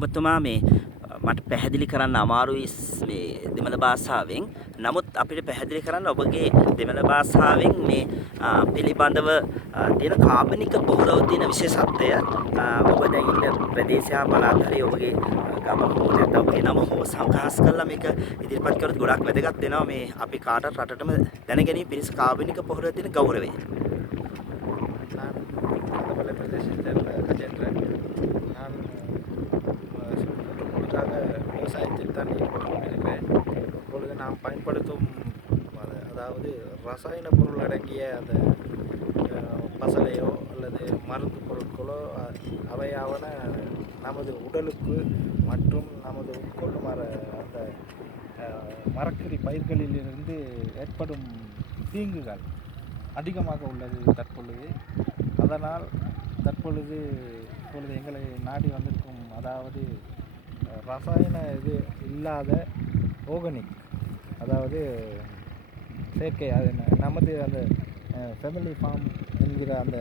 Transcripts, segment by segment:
ඔබතුමා මේ මට පැහැදිලි කරන්න අමාරුයි මේ දෙමළ භාෂාවෙන්. නමුත් අපිට පැහැදිලි කරන්න ඔබගේ දෙමළ භාෂාවෙන් මේ පිළිබඳව තියෙන කාබනික පොහොරව තියෙන විශේෂත්වය ඔබ දැන් ඉන්න ප්‍රදේශය පළාත හරි ඔබගේ ගම හෝ නැත්නම් ඔබගේ නම හෝ සංකහස් කරලා මේක ඉදිරිපත් කරොත් ගොඩක් වැදගත් වෙනවා මේ අපි කාටත් රටටම දැන ගැනීම පිණිස කාබනික පොහොරව තියෙන ගෞරවය. நான் பிரதேசத்தில் கஜேந்திரன். நான் சுற்றுச்சூழலுக்காக விவசாயத்தில் தான் ஈடுபட்டு கொண்டிருக்கிறேன். இப்பொழுது நாம் பயன்படுத்தும் அதாவது ரசாயன பொருள் அடங்கிய அந்த பசலையோ அல்லது மருந்து பொருட்களோ அவையாவன நமது உடலுக்கு மற்றும் நமது உட்கொள்ளும் அந்த மரக்கறி பயிர்களிலிருந்து ஏற்படும் தீங்குகள் அதிகமாக உள்ளது தற்பொழுது. அதனால் இப்பொழுது எங்களை நாடி வந்திருக்கும் அதாவது ரசாயன இது இல்லாத ஆர்கானிக், அதாவது செயற்கை, அது நமது அந்த ஃபேமிலி ஃபார்ம் என்கிற அந்த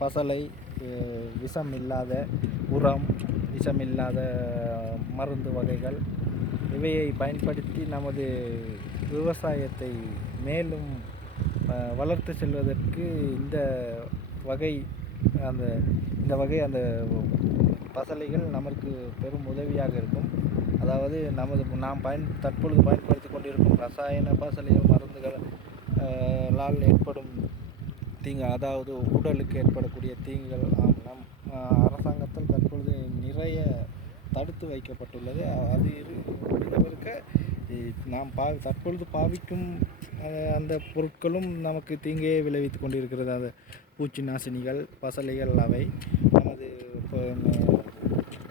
பசலை, விஷம் இல்லாத உரம், விஷம் இல்லாத மருந்து வகைகள் இவையை பயன்படுத்தி நமது விவசாயத்தை மேலும் வளர்த்து செல்வதற்கு இந்த வகை அந்த பசலைகள் நமக்கு பெரும் உதவியாக இருக்கும். அதாவது நாம் தற்பொழுது பயன்படுத்தி கொண்டிருக்கும் ரசாயன பசலையோ மருந்துகளால் ஏற்படும் தீங்கு, அதாவது உடலுக்கு ஏற்படக்கூடிய தீங்குகள் நம் அரசாங்கத்தால் தற்பொழுது நிறைய தடுத்து வைக்கப்பட்டுள்ளது. அது இருக்க நாம் தற்பொழுது பாவிக்கும் அந்த பொருட்களும் நமக்கு தீங்கையே விளைவித்து கொண்டிருக்கிறது. அந்த பூச்சி நாசினிகள், பசலைகள் அவை நமது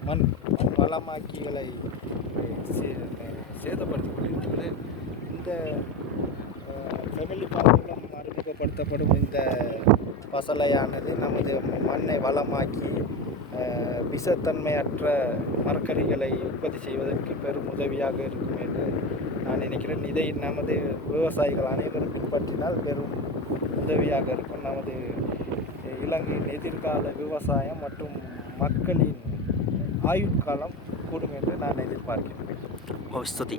மண் வளமாக்கிகளை சேதப்படுத்தி கொண்டிருக்கிறது. இந்த ஃபேமிலி ஃபார்மிலும் அறிமுகப்படுத்தப்படும் இந்த பசலையானது நமது மண்ணை வளமாக்கி விஷத்தன்மையற்ற மரக்கறிகளை உற்பத்தி செய்வதற்கு பெரும் உதவியாக இருக்கும் என்று நான் நினைக்கிறேன். இதை நமது விவசாயிகள் அனைவரும் பின்பற்றினால் பெரும் உதவியாக இருக்கும். நமது இலங்கையின் எதிர்கால விவசாயம் மற்றும் மக்களின் ஆயுட்காலம் கூடும் என்று நான் எதிர்பார்க்கிறேன். ஸ்துதி.